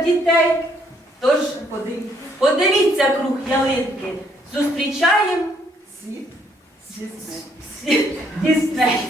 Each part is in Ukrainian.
в дітей. Тож подивіться, подивіться круг ялинки. Зустрічаємо світ Дісней.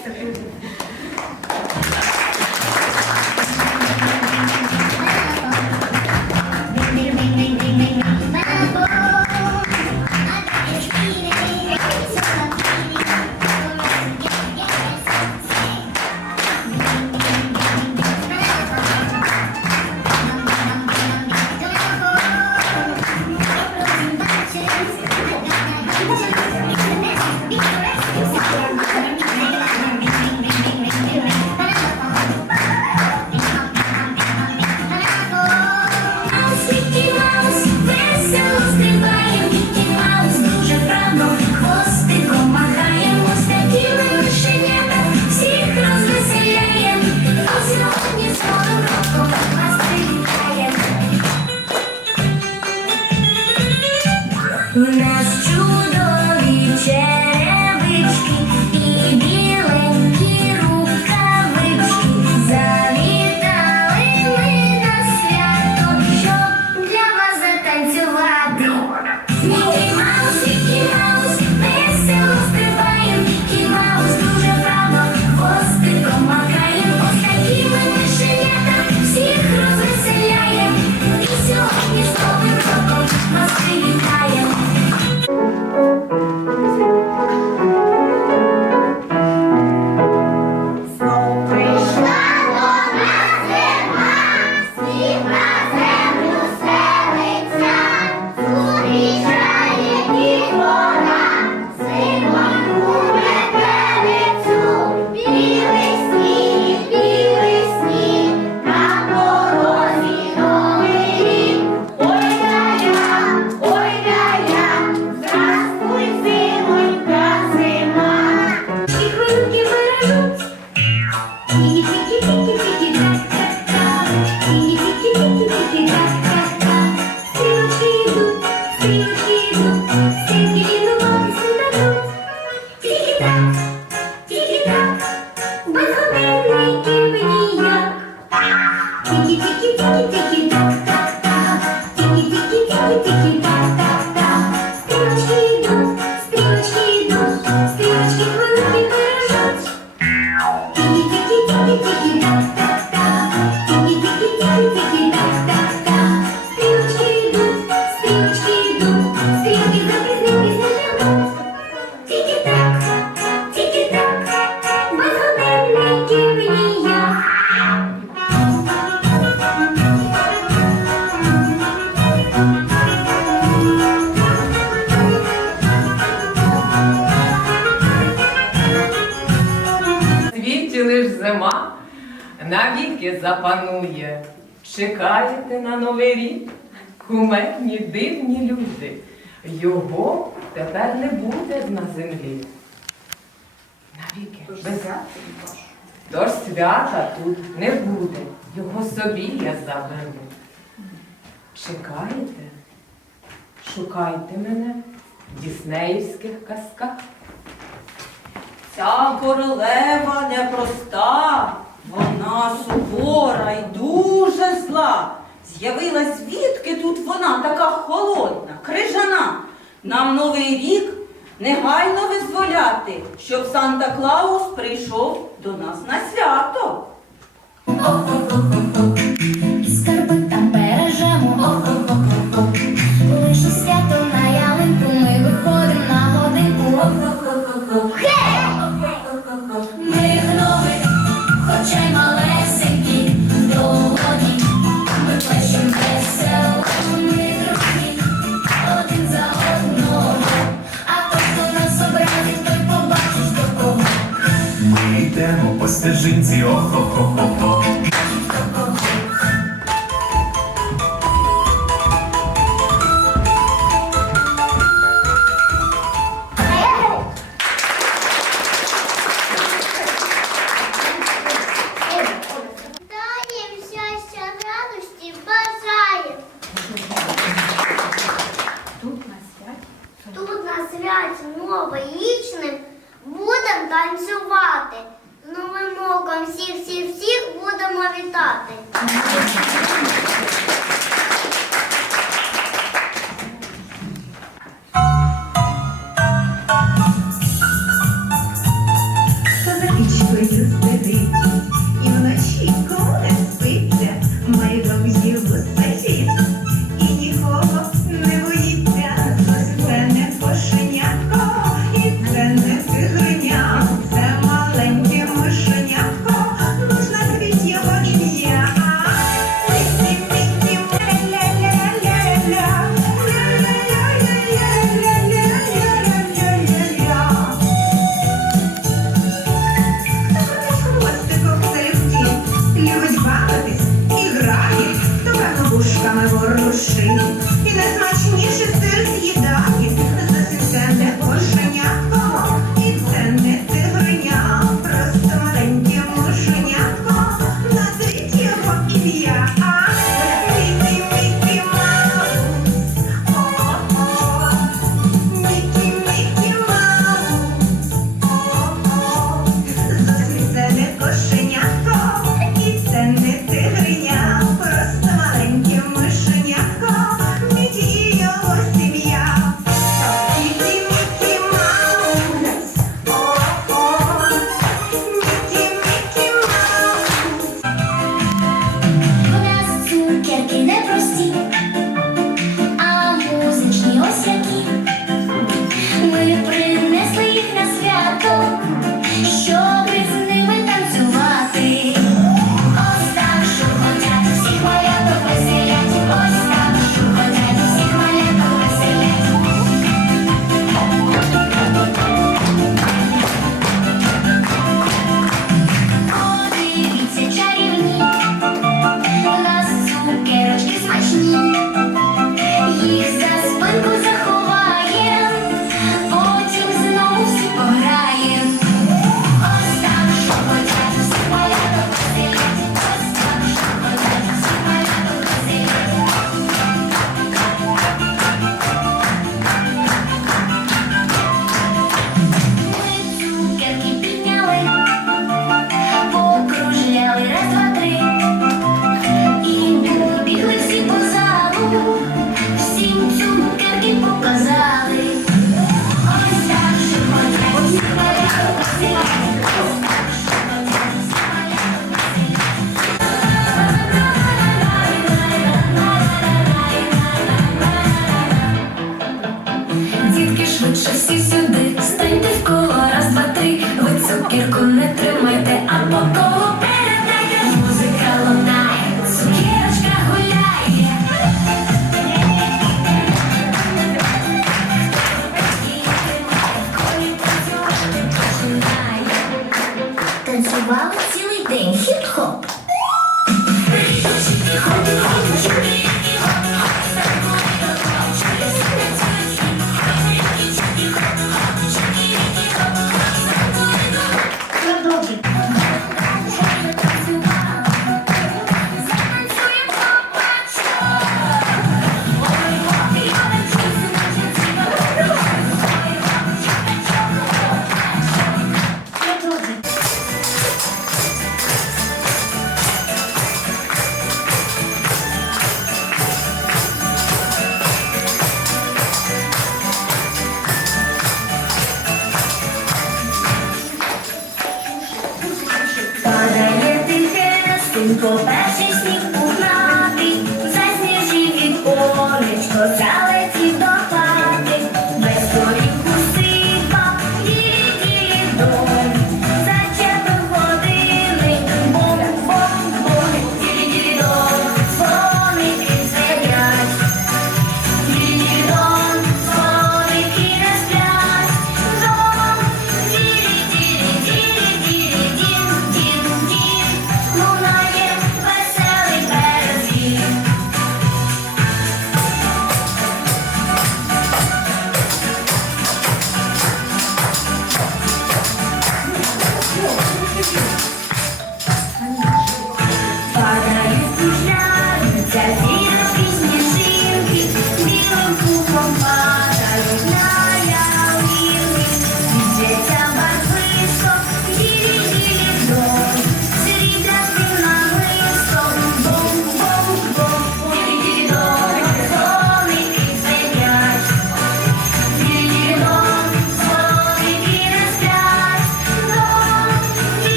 Love. зима навіки запанує. Чекаєте на новий рік кумедні дивні люди. Його тепер не буде на землі. Навіки без Тож, свята тут не буде. Його собі я заберу. Чекаєте, шукайте мене в діснеївських казках. Ця королева непроста, вона сувора й дуже зла. З'явилась звідки тут вона така холодна, крижана. Нам новий рік негайно визволяти, щоб Санта Клаус прийшов до нас на свято. ворушить і не знає.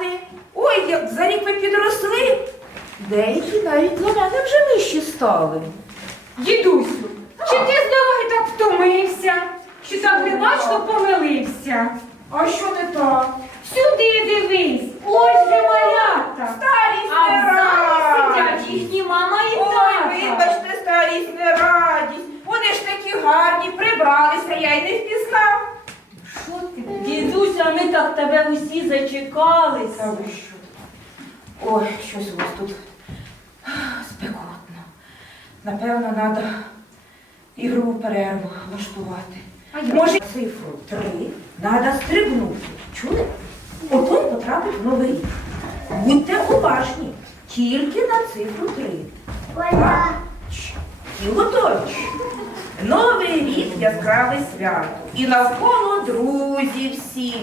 Привітати. Ой, як за рік ви підросли. Деякі навіть для мене вже вищі стали. Дідусю, чи ти з дороги так втомився? Чи так небачно помилився? А що не так? Сюди дивись, ось же малята. Старість А в не залі сидять їхні мама і Ой, тата. вибачте, старість не радість. Вони ж такі гарні, прибралися, я й не впізнав. Що? Дідуся, ми так тебе усі Та зачекалися. ви що? Ой, щось у вас тут спекотно. Напевно, треба ігрову перерву влаштувати. Може, цифру три треба стрибнути. Чули? Ото потрапить в новий рік. Будьте уважні, тільки на цифру три. Чш, готові. Новий рік яскраве свято. І навколо друзі всі.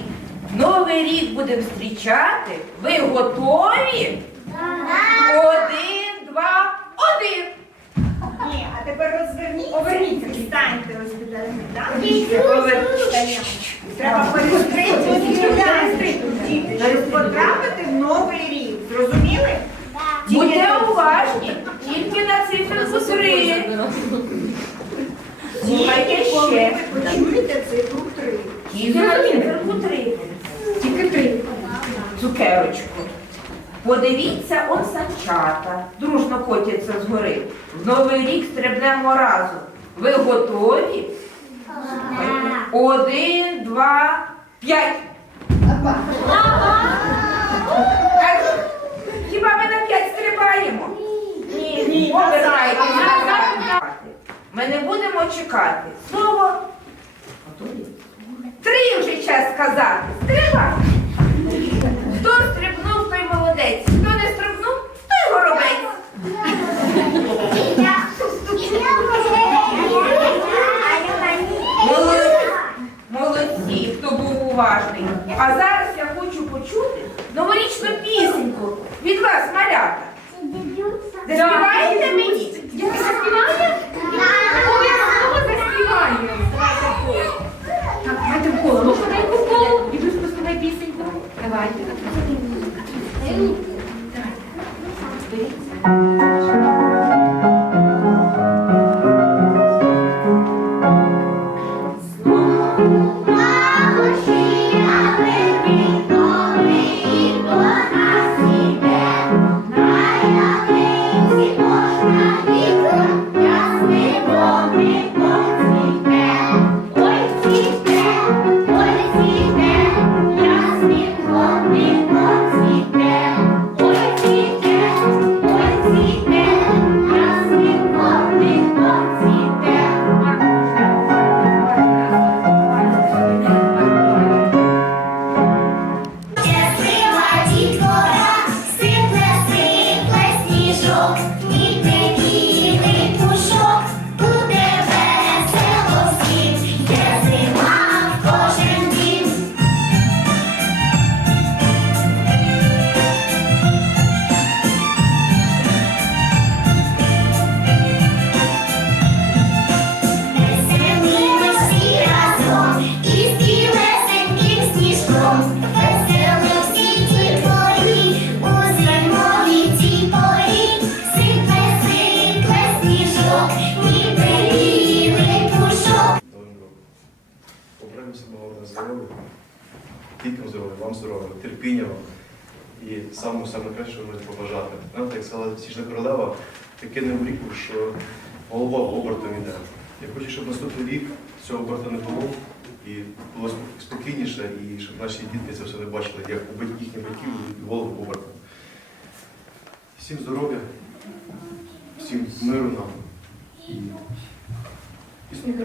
Новий рік будемо зустрічати. Ви готові? Один, два, один. Ні, а тепер розверніться. Поверніться. і станьте ось туди. Повер- Треба перестрити діти, щоб потрапити в новий рік. Зрозуміли? Будьте уважні, тільки на цифру три. Слухайте Коли ще. ви почуєте цифру Тільки на три. Тільки три. цукерочку. Подивіться, он санчата, дружно котяться згори. В новий рік стрибнемо разом. Ви готові? Один, два, п'ять. Хіба ми на п'ять стрибаємо? Ні, ні, Ми не будемо чекати. Слово. Готові? Три вже час сказати. Стрибай. Хто стрибнув, той молодець. Сіжна королева, таке не в ріку, що голова обертом йде. Я хочу, щоб наступний рік цього оберту не було і було спокійніше, і щоб наші дітки це все не бачили, як у їхніх батьків голову обертом. Всім здоров'я, всім миру нам. І, сміху